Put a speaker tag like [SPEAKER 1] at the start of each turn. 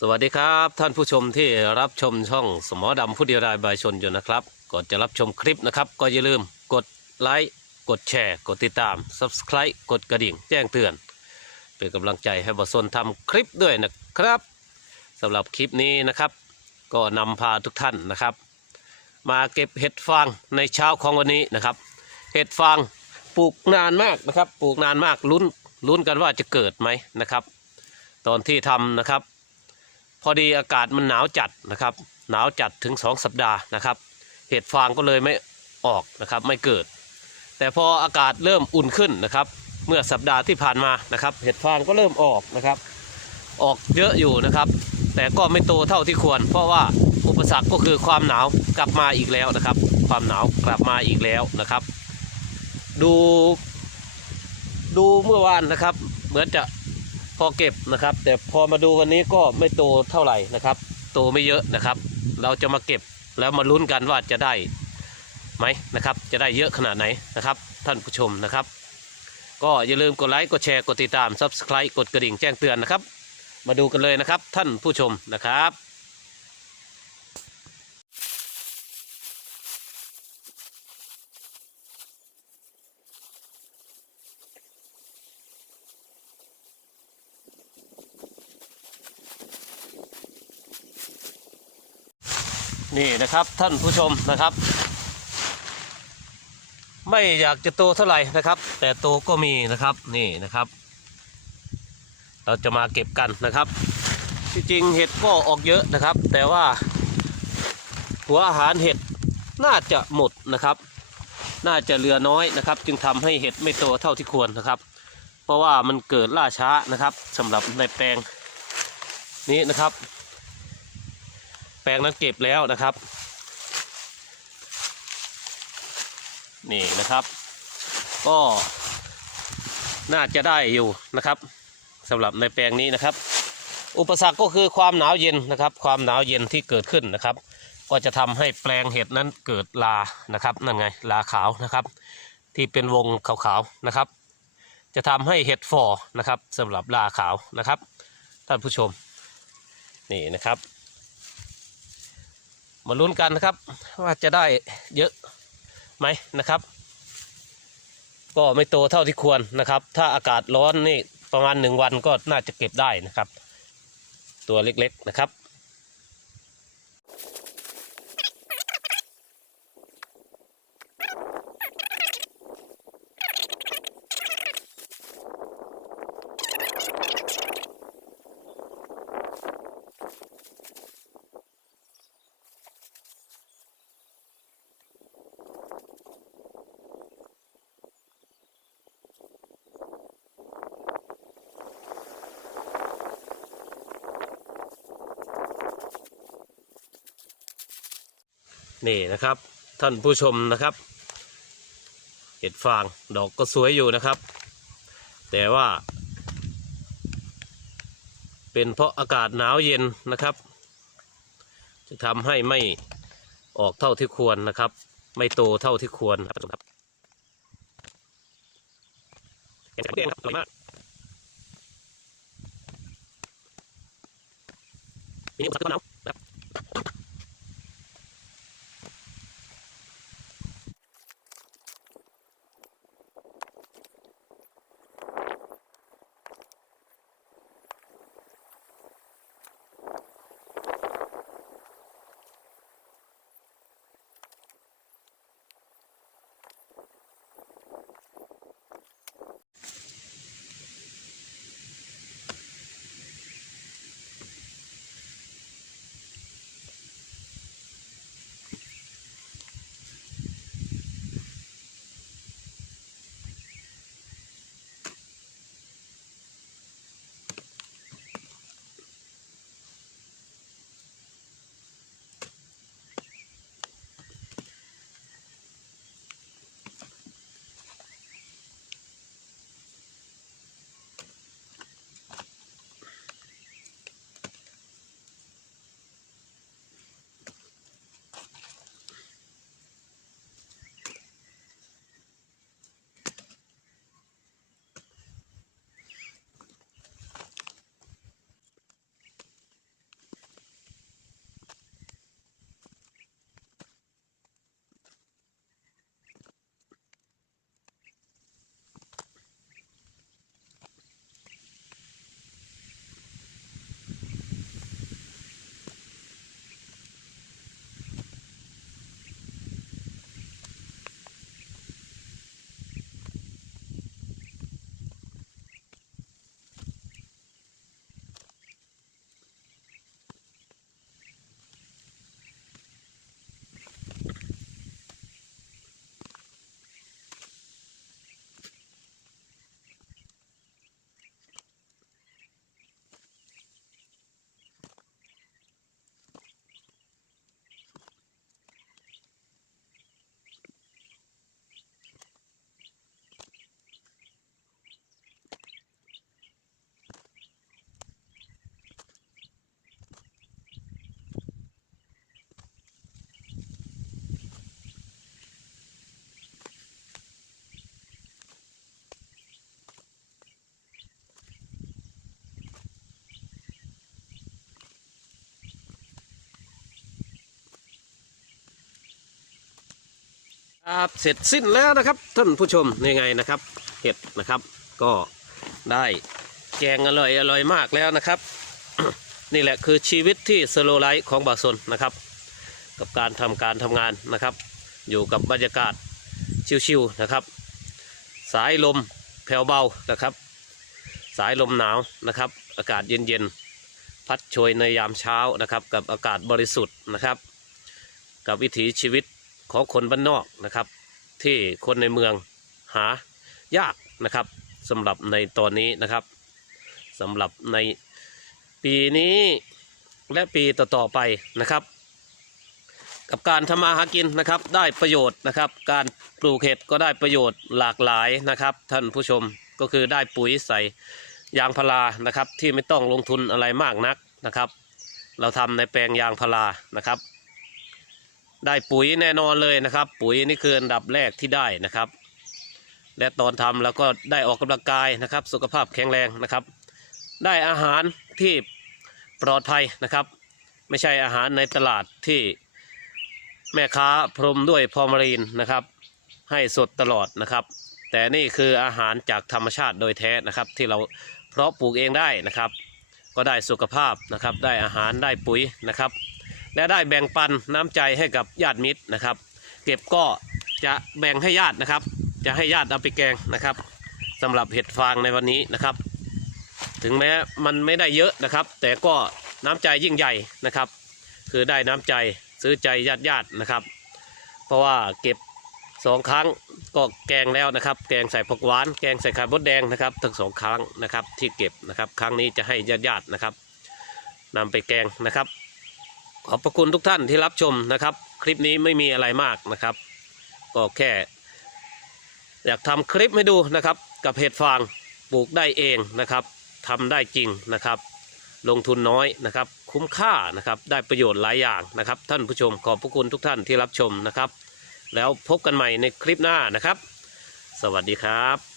[SPEAKER 1] สวัสดีครับ ท่านผู้ชมที่รับชมช่องสมอดำผู้เดียวดายบายชนอยู่นะครับก่อนจะรับชมคลิปนะครับ ก็อย่าลืมกดไลค์กดแชร์ กดติดตาม Subscribe กดกระดิ่ง แจ้งเตือน เป็นกำลังใจให้บอสนทำคลิปด้วยนะครับสำหรับคลิปนี้นะครับ ก็นำพาทุกท่านนะครับ มาเก็บเห็ดฟางในเช้าของวันนี้นะครับ เห็ดฟางปลูกนานมากนะครับ ปลูกนานมากลุ้นลุ้นกันว่าจะเกิดไหมนะครับ ตอนที่ทำนะครับ อดีอากาศมันหนาวจัดนะครับ หนาวจัดถึงสองสัปดาห์นะครับ เห็ดฟางก็เลยไม่ออกนะครับไม่เกิด แต่พออากาศเริ่มอุ่นขึ้นนะครับ เมื่อสัปดาห์ที่ผ่านมานะครับ เห็ดฟางก็เริ่มออกนะครับ ออกเยอะอยู่นะครับ แต่ก็ไม่โตเท่าที่ควร เพราะว่าอุปสรรคก็คือความหนาวกลับมาอีกแล้วนะครับ ความหนาวกลับมาอีกแล้วนะครับ ดูดูเมื่อวานนะครับ เหมือนจะ พอเก็บนะครับ แต่พอมาดูวันนี้ก็ไม่โตเท่าไหร่นะครับ โตไม่เยอะนะครับ เราจะมาเก็บแล้วมาลุ้นกันว่าจะได้ไหมนะครับ จะได้เยอะขนาดไหนนะครับ ท่านผู้ชมนะครับ ก็อย่าลืมกดไลค์กดแชร์กดติดตาม Subscribe กดกระดิ่งแจ้งเตือนนะครับ มาดูกันเลยนะครับ ท่านผู้ชมนะครับ นี่นะครับท่านผู้ชมนะครับ ไม่อยากจะโตเท่าไหร่นะครับ แต่โตก็มีนะครับนี่นะครับ เราจะมาเก็บกันนะครับที่จริงเห็ดก็ออกเยอะนะครับ แต่ว่า หัวอาหารเห็ดน่าจะหมดนะครับ น่าจะเหลือน้อยนะครับ จึงทำให้เห็ดไม่โตเท่าที่ควรนะครับ เพราะว่ามันเกิดล่าช้านะครับสำหรับในแปลงนี้นะครับ ปลงนั้นเก็บแล้วนะครับ นี่นะครับ ก็น่าจะได้อยู่นะครับสำหรับในแปลงนี้นะครับ อุปสรรคก็คือความหนาวเย็นนะครับ ความหนาวเย็นที่เกิดขึ้นนะครับ ก็จะทำให้แปลงเห็ดนั้นเกิดลานะครับนั่นไงลาขาวนะครับ ที่เป็นวงขาวๆนะครับ จะทำให้เห็ดฟอนะครับสำหรับลาขาวนะครับ ท่านผู้ชมนี่นะครับ มาลุ้นกันนะครับ ว่าจะได้เยอะไหมนะครับ ก็ไม่โตเท่าที่ควรนะครับ ถ้าอากาศร้อนนี่ประมาณหนึ่งวันก็น่าจะเก็บได้นะครับ ตัวเล็กๆนะครับ นี่นะครับ ท่านผู้ชมนะครับ เห็ดฟางดอกก็สวยอยู่นะครับ แต่ว่า เป็นเพราะอากาศหนาวเย็นนะครับ จะทำให้ไม่ออกเท่าที่ควรนะครับ ไม่โตเท่าที่ควรนะครับเห็นไหมครับสวยมากปีนี้อุปสรรคก็หนาว ครับเสร็จสิ้นแล้วนะครับท่านผู้ชมยังไงนะครับ เห็ดนะครับ ก็ได้แกงอร่อยอร่อยมากแล้วนะครับ นี่แหละคือชีวิตที่สโลไลท์ของบาซนนะครับ กับการทำการทำงานนะครับ อยู่กับบรรยากาศชิวๆนะครับ สายลมแผ่วเบานะครับ สายลมหนาวนะครับ อากาศเย็นๆพัดโชยในยามเช้านะครับ กับอากาศบริสุทธิ์นะครับ กับวิถีชีวิต ของคนบ้านนอกนะครับ ที่คนในเมืองหายากนะครับสำหรับในตอนนี้นะครับสำหรับในปีนี้และปีต่อๆไปนะครับ กับการทำมาหากินนะครับได้ประโยชน์นะครับ การปลูกเห็ดก็ได้ประโยชน์หลากหลายนะครับ ท่านผู้ชมก็คือได้ปุ๋ยใส่ยางพารานะครับ ที่ไม่ต้องลงทุนอะไรมากนักนะครับ เราทำในแปลงยางพารานะครับ ได้ปุ๋ยแน่นอนเลยนะครับ ปุ๋ยนี่คืออันดับแรกที่ได้นะครับ และตอนทำแล้วก็ได้ออกกำลังกายนะครับ สุขภาพแข็งแรงนะครับ ได้อาหารที่ปลอดภัยนะครับ ไม่ใช่อาหารในตลาดที่แม่ค้าพรมด้วยฟอมาลีนนะครับ ให้สดตลอดนะครับ แต่นี่คืออาหารจากธรรมชาติโดยแท้นะครับ ที่เราเพาะปลูกเองได้นะครับ ก็ได้สุขภาพนะครับ ได้อาหารได้ปุ๋ยนะครับ และได้แบ่งปันน้ำใจให้กับญาติมิตรนะครับ เก็บก็จะแบ่งให้ญาตินะครับ จะให้ญาติเอาไปแกงนะครับสำหรับเห็ดฟางในวันนี้นะครับ ถึงแม้มันไม่ได้เยอะนะครับ แต่ก็น้ำใจยิ่งใหญ่นะครับ คือได้น้ำใจซื้อใจญาติญาตินะครับ เพราะว่าเก็บสองครั้งก็แกงแล้วนะครับ แกงใส่ผักหวาน แกงใส่ไข่มดแดงนะครับทั้งสองครั้งนะครับที่เก็บนะครับ ครั้งนี้จะให้ญาติญาตินะครับนำไปแกงนะครับ ขอบพระคุณทุกท่านที่รับชมนะครับ คลิปนี้ไม่มีอะไรมากนะครับ ก็แค่ อยากทำคลิปให้ดูนะครับ กับเห็ดฟางปลูกได้เองนะครับทำได้จริงนะครับ ลงทุนน้อยนะครับ คุ้มค่านะครับได้ประโยชน์หลายอย่างนะครับ ท่านผู้ชมขอบพระคุณทุกท่านที่รับชมนะครับ แล้วพบกันใหม่ในคลิปหน้านะครับ สวัสดีครับ